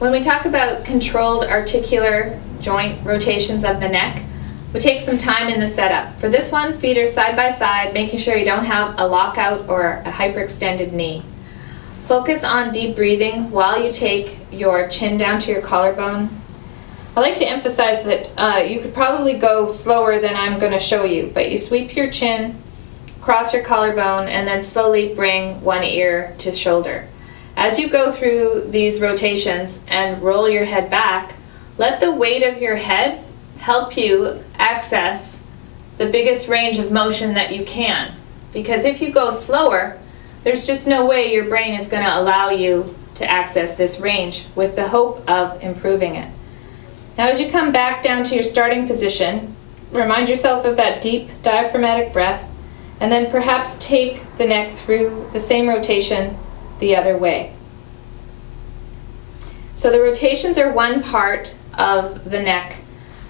When we talk about controlled articular joint rotations of the neck, we take some time in the setup. For this one, feet are side by side, making sure you don't have a lockout or a hyperextended knee. Focus on deep breathing while you take your chin down to your collarbone. I like to emphasize that you could probably go slower than I'm going to show you, but you sweep your chin, cross your collarbone, and then slowly bring one ear to shoulder. As you go through these rotations and roll your head back, let the weight of your head help you access the biggest range of motion that you can. Because if you go slower, there's just no way your brain is going to allow you to access this range with the hope of improving it. Now as you come back down to your starting position, remind yourself of that deep diaphragmatic breath, and then perhaps take the neck through the same rotation the other way. So the rotations are one part of the neck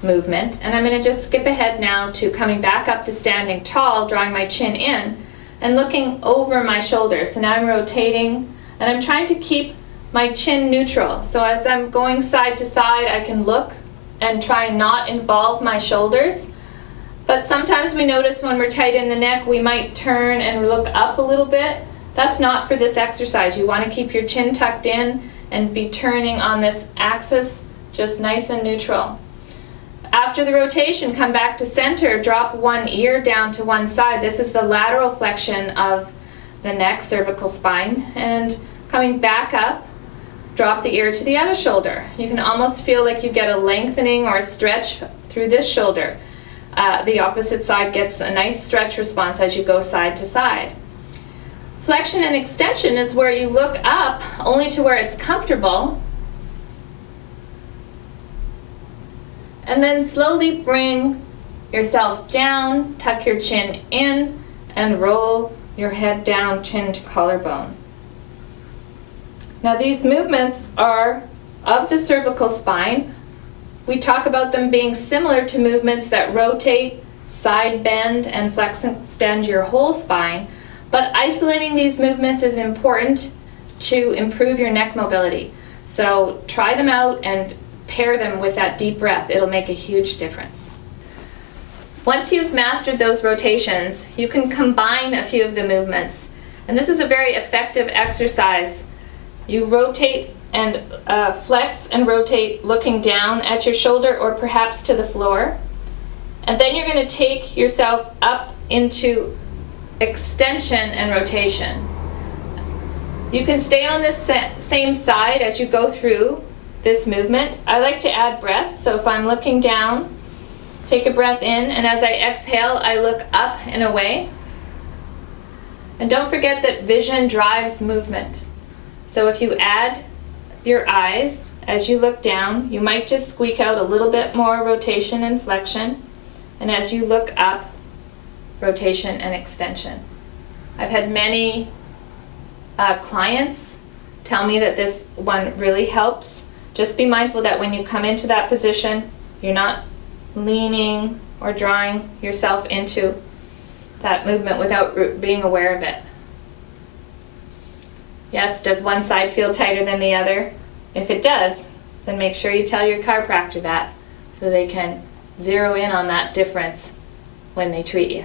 movement, and I'm going to just skip ahead now to coming back up to standing tall, drawing my chin in and looking over my shoulders. So now I'm rotating and I'm trying to keep my chin neutral. So as I'm going side to side, I can look and try and not involve my shoulders. But sometimes we notice when we're tight in the neck, we might turn and look up a little bit. That's not for this exercise. You want to keep your chin tucked in and be turning on this axis just nice and neutral. After the rotation, come back to center, drop one ear down to one side. This is the lateral flexion of the neck, cervical spine. And coming back up, drop the ear to the other shoulder. You can almost feel like you get a lengthening or a stretch through this shoulder. The opposite side gets a nice stretch response as you go side to side. Flexion and extension is where you look up only to where it's comfortable, and then slowly bring yourself down, tuck your chin in, and roll your head down, chin to collarbone. Now these movements are of the cervical spine. We talk about them being similar to movements that rotate, side bend, and flex and extend your whole spine, but isolating these movements is important to improve your neck mobility. So try them out and pair them with that deep breath. It'll make a huge difference. Once you've mastered those rotations, you can combine a few of the movements. And this is a very effective exercise. You rotate and flex and rotate looking down at your shoulder or perhaps to the floor. And then you're going to take yourself up into extension and rotation. You can stay on this same side as you go through this movement. I like to add breath, so if I'm looking down, take a breath in, and as I exhale, I look up and away. And don't forget that vision drives movement. So if you add your eyes as you look down, you might just squeak out a little bit more rotation and flexion, and as you look up, rotation and extension. I've had many clients tell me that this one really helps. Just be mindful that when you come into that position, you're not leaning or drawing yourself into that movement without being aware of it. Yes, does one side feel tighter than the other? If it does, then make sure you tell your chiropractor that so they can zero in on that difference when they treat you.